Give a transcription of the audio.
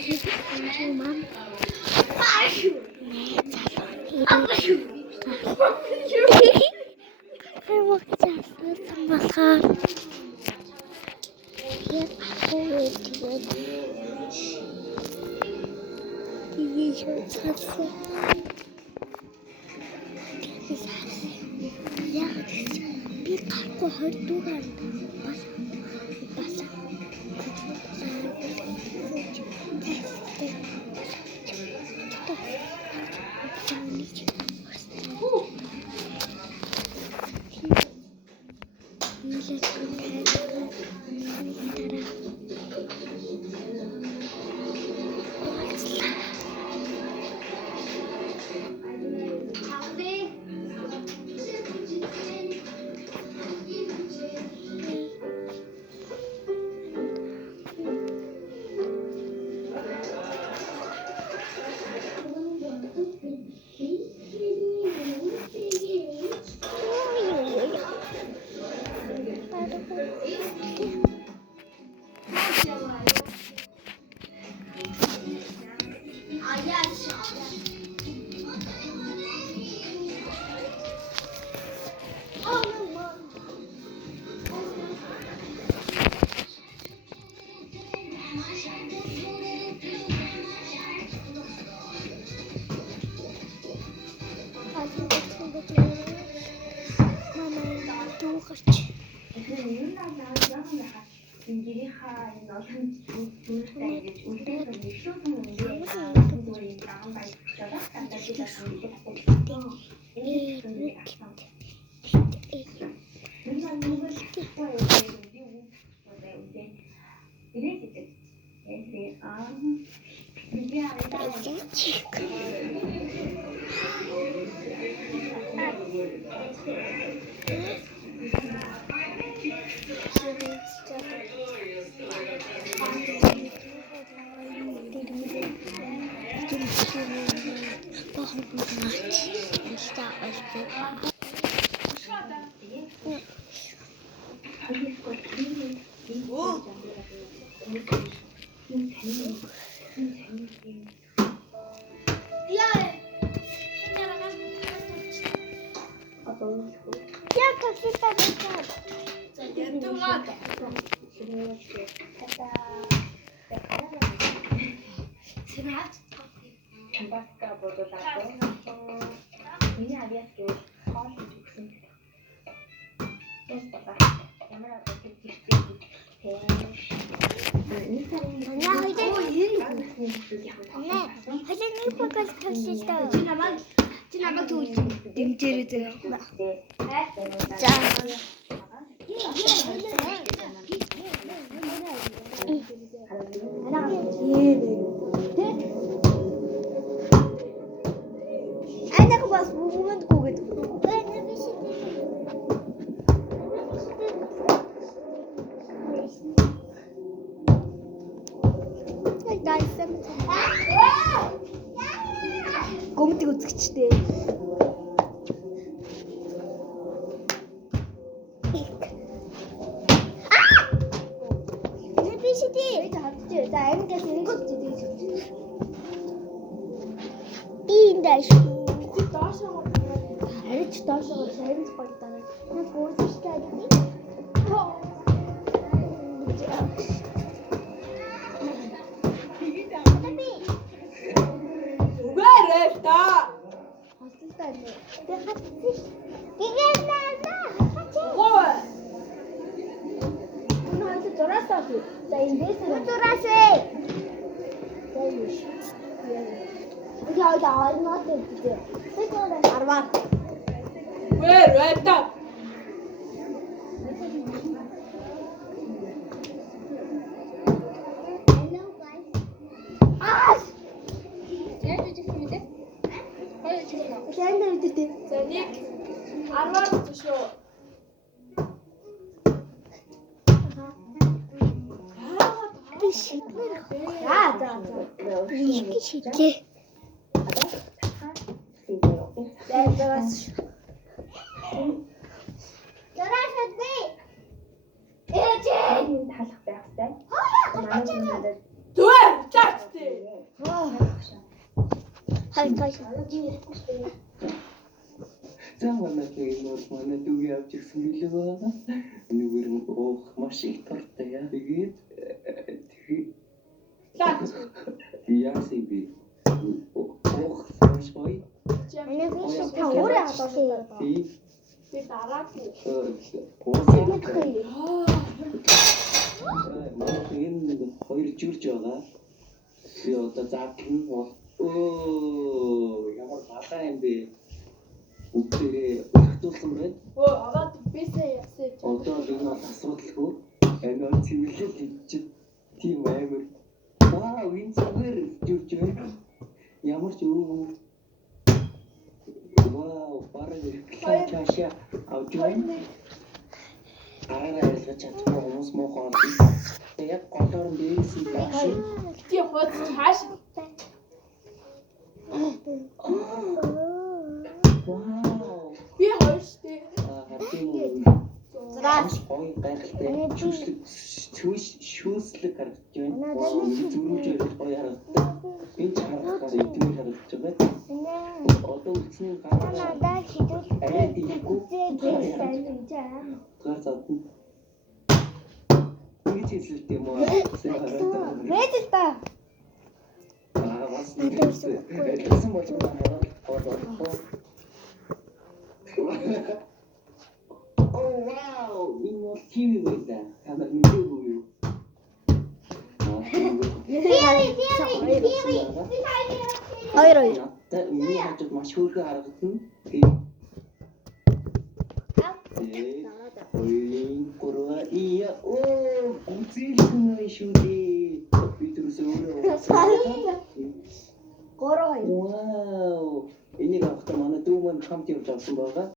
Мам. Би гарахгүй 20 дугаар бас Гомдыг үзэгчтэй. За амьдаас ингэж дийж. Индаш. Доошоо. Харич доошоо шарж болдоо. Нэг гүйцэтгэж байдаг. Угаарэлта. Хастай нэ. Тэ хатчих. Гигэлнаа. Ой. Наад зурасаа. За эндээс зурасаа. Зайш. Яа яа наад дээ. Тэгээр арваа. Угаарэлта. За нэг 10-аар төшөө. Би шийдмээр. За. Нэг шийдлээ. Дээрээс. Зарашд би. Ээжээ талах байхтай. Манай надад. Түр тагтээ. Хай. За манай энэ бол манай дүүг явж ирсэн билээ байна. Нүгээр нь уух маш их туртай яа. Тэгээд яасан би. Уух маш гоё. Энийг би та өөрөө авсан. Би дараагүй. Энэ хоёр жүрж байгаа. Би одоо задлан бол ямар балаа юм бэ? Үгээрээ өгтүүлсэн байна. Аваад бисээ яасан. Одоо энэ бол асуудалгүй. Энэ бол цэвэрлэл хийж тийм амар. Энэ зүгээр жүрж байна. Ямар ч өө. Бараг чаашаа авч байна. Араа ялгаж чадахгүй хүмүүс мохоо. Яг голоор нь дээрээс нь дааш. Ти хот цааш. Вау. Би хоёр штэ. Зраач гоё гайхалтай шүүслэг харагдаж байна. Зүрүүж гоё харагддаг. Энэ харагдахаар эдгээр харагдаж байгаа. Одоо үлдсний гараа Надад хідүүл. арай тийггүй. Гар задна. Ингэж хэлсэн юм уу? Мэдэл та. Бас хэлсэн бол хараад. Вау! Энэ бол TV байна. Хамаг мэдээгүй юу? Хоёр. Миний хажууд маш хөөрхөн харагдана. Гурван ия үзэлхэн шүү дээ. Би түрүүсээ өөрөө. Гурван. Вау! Энийг авахтаа манай дүү маань хамт явж авсан байгаа.